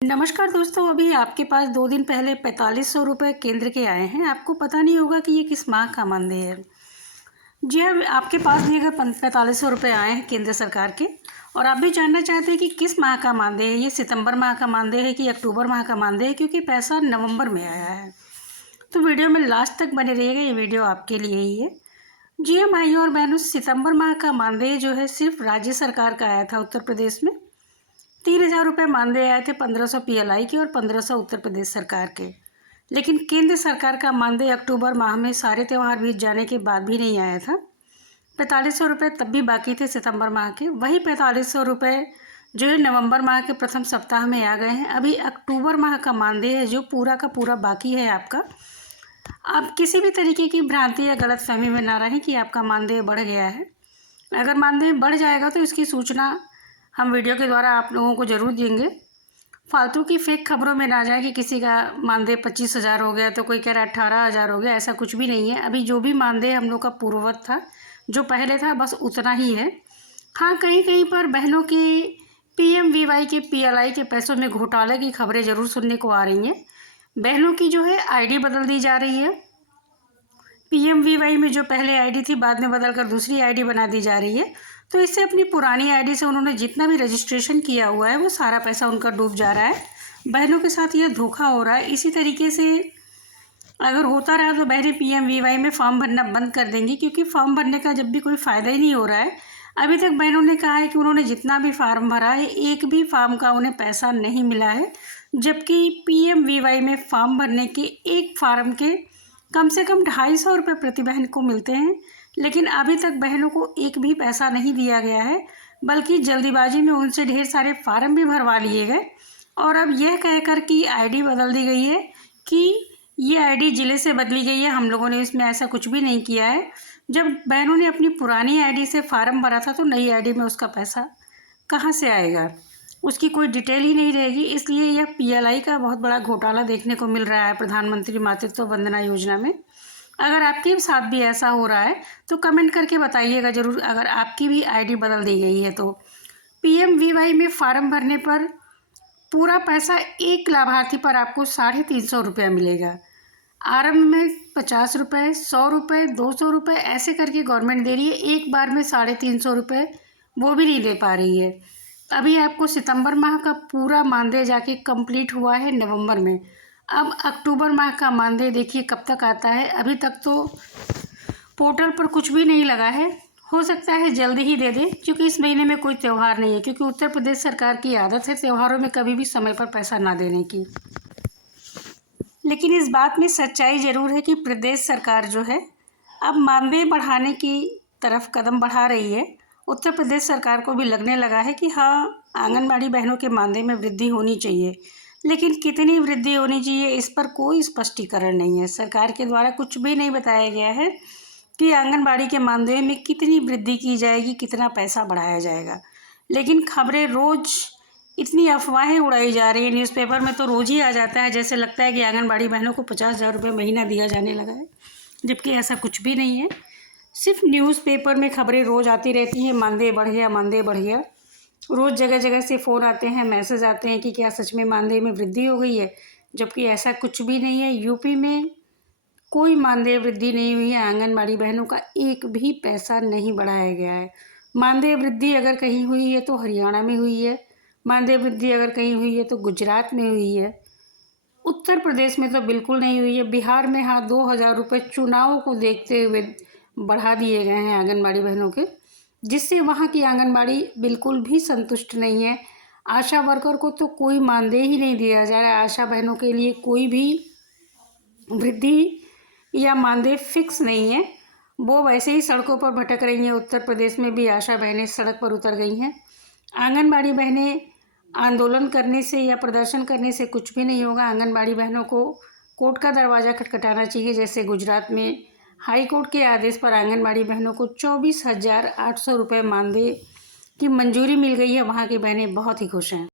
नमस्कार दोस्तों, अभी आपके पास 2 दिन पहले 4500 रुपये केंद्र के आए हैं। आपको पता नहीं होगा कि ये किस माह का मानदेय है। जी हाँ, आपके पास भी अगर 4500 रुपये आए हैं केंद्र सरकार के और आप भी जानना चाहते हैं कि किस माह का मानदेय है, ये सितंबर माह का मानदेय है कि अक्टूबर माह का मानदेय है, क्योंकि पैसा नवंबर में आया है। तो वीडियो में लास्ट तक बने रहिएगा, ये वीडियो आपके लिए ही है। जी हाँ भाइयों और बहनों, सितंबर माह का मानदेय जो है सिर्फ राज्य सरकार का आया था उत्तर प्रदेश में। 3000 रुपये मानदेय आए थे, 1500 पीएलआई के और 1500 उत्तर प्रदेश सरकार के। लेकिन केंद्र सरकार का मानदेय अक्टूबर माह में सारे त्यौहार बीत जाने के बाद भी नहीं आया था। 4500 रुपये तब भी बाकी थे सितंबर माह के। वही 4500 रुपये जो है नवंबर माह के प्रथम सप्ताह में आ गए हैं। अभी अक्टूबर माह का मानदेय है जो पूरा का पूरा बाकी है आपका। आप किसी भी तरीके की भ्रांति या गलतफहमी में ना रहें कि आपका मानदेय बढ़ गया है। अगर मानदेय बढ़ जाएगा तो इसकी सूचना हम वीडियो के द्वारा आप लोगों को ज़रूर देंगे। फालतू की फेक खबरों में ना जाए कि किसी का मानदेय 25,000 हो गया तो कोई कह रहा है 18,000 हो गया। ऐसा कुछ भी नहीं है। अभी जो भी मानदेय हम लोग का पूर्ववत था, जो पहले था, बस उतना ही है। हाँ, कहीं कहीं पर बहनों की पीएमवीवाई के पीएलआई के पैसों में घोटाले की खबरें ज़रूर सुनने को आ रही हैं। बहनों की जो है आईडी बदल दी जा रही है। पीएमवीवाई में जो पहले आईडी थी बाद में बदलकर दूसरी आईडी बना दी जा रही है। तो इससे अपनी पुरानी आईडी से उन्होंने जितना भी रजिस्ट्रेशन किया हुआ है वो सारा पैसा उनका डूब जा रहा है। बहनों के साथ ये धोखा हो रहा है। इसी तरीके से अगर होता रहा तो बहनें पीएमवीवाई में फॉर्म भरना बंद कर देंगी, क्योंकि फॉर्म भरने का जब भी कोई फ़ायदा ही नहीं हो रहा है। अभी तक बहनों ने कहा है कि उन्होंने जितना भी फार्म भरा है, एक भी फार्म का उन्हें पैसा नहीं मिला है, जबकि पीएमवीवाई में फॉर्म भरने के एक फार्म के कम से कम 250 रुपये प्रति बहन को मिलते हैं। लेकिन अभी तक बहनों को एक भी पैसा नहीं दिया गया है, बल्कि जल्दीबाजी में उनसे ढेर सारे फार्म भी भरवा लिए गए। और अब यह कहकर कि आईडी बदल दी गई है कि ये आईडी ज़िले से बदली गई है, हम लोगों ने इसमें ऐसा कुछ भी नहीं किया है। जब बहनों ने अपनी पुरानी आईडी से फार्म भरा था तो नई आईडी में उसका पैसा कहाँ से आएगा, उसकी कोई डिटेल ही नहीं रहेगी। इसलिए यह पीएलआई का बहुत बड़ा घोटाला देखने को मिल रहा है प्रधानमंत्री मातृत्व वंदना योजना में। अगर आपके साथ भी ऐसा हो रहा है तो कमेंट करके बताइएगा ज़रूर, अगर आपकी भी आईडी बदल दी गई है तो। पीएमवीवाई में फार्म भरने पर पूरा पैसा एक लाभार्थी पर आपको 350 रुपया मिलेगा। आरंभ में 50 रुपये, 100 रुपये, 200 रुपये ऐसे करके गवर्नमेंट दे रही है। एक बार में 350 रुपये वो भी नहीं दे पा रही है। अभी आपको सितंबर माह का पूरा मानदेय जाके कंप्लीट हुआ है नवंबर में। अब अक्टूबर माह का मानदेय देखिए कब तक आता है। अभी तक तो पोर्टल पर कुछ भी नहीं लगा है। हो सकता है जल्दी ही दे दे, क्योंकि इस महीने में कोई त्यौहार नहीं है। क्योंकि उत्तर प्रदेश सरकार की आदत है त्योहारों में कभी भी समय पर पैसा ना देने की। लेकिन इस बात में सच्चाई ज़रूर है कि प्रदेश सरकार जो है अब मानदेय बढ़ाने की तरफ कदम बढ़ा रही है। उत्तर प्रदेश सरकार को भी लगने लगा है कि हाँ, आंगनबाड़ी बहनों के मानदेय में वृद्धि होनी चाहिए। लेकिन कितनी वृद्धि होनी चाहिए, इस पर कोई स्पष्टीकरण नहीं है। सरकार के द्वारा कुछ भी नहीं बताया गया है कि आंगनबाड़ी के मानदेय में कितनी वृद्धि की जाएगी, कितना पैसा बढ़ाया जाएगा। लेकिन खबरें रोज़ इतनी अफवाहें उड़ाई जा रही है, न्यूज़पेपर में तो रोज़ ही आ जाता है, जैसे लगता है कि आंगनबाड़ी बहनों को 50,000 रुपये महीना दिया जाने लगा है, जबकि ऐसा कुछ भी नहीं है। सिर्फ न्यूज़पेपर में खबरें रोज़ आती रहती हैं, मानदेय बढ़ गया, मानदेय बढ़ गया। रोज़ जगह जगह से फ़ोन आते हैं, मैसेज आते हैं कि क्या सच में मानदेय में वृद्धि हो गई है, जबकि ऐसा कुछ भी नहीं है। यूपी में कोई मानदेय वृद्धि नहीं हुई है। आंगनबाड़ी बहनों का एक भी पैसा नहीं बढ़ाया गया है। मानदेय वृद्धि अगर कहीं हुई है तो हरियाणा में हुई है। मानदेय वृद्धि अगर कहीं हुई है तो गुजरात में हुई है। उत्तर प्रदेश में तो बिल्कुल नहीं हुई है। बिहार में हाँ 2,000 रुपये चुनाव को देखते हुए बढ़ा दिए गए हैं आंगनबाड़ी बहनों के, जिससे वहाँ की आंगनबाड़ी बिल्कुल भी संतुष्ट नहीं है। आशा वर्कर को तो कोई मानदेय ही नहीं दिया जा रहा है। आशा बहनों के लिए कोई भी वृद्धि या मानदेय फिक्स नहीं है। वो वैसे ही सड़कों पर भटक रही हैं। उत्तर प्रदेश में भी आशा बहनें सड़क पर उतर गई हैं। आंगनबाड़ी बहनें आंदोलन करने से या प्रदर्शन करने से कुछ भी नहीं होगा। आंगनबाड़ी बहनों को कोर्ट का दरवाज़ा खटखटाना चाहिए। जैसे गुजरात में हाई कोर्ट के आदेश पर आंगनबाड़ी बहनों को 24,800 रुपये मानदेय की मंजूरी मिल गई है। वहाँ की बहनें बहुत ही खुश हैं।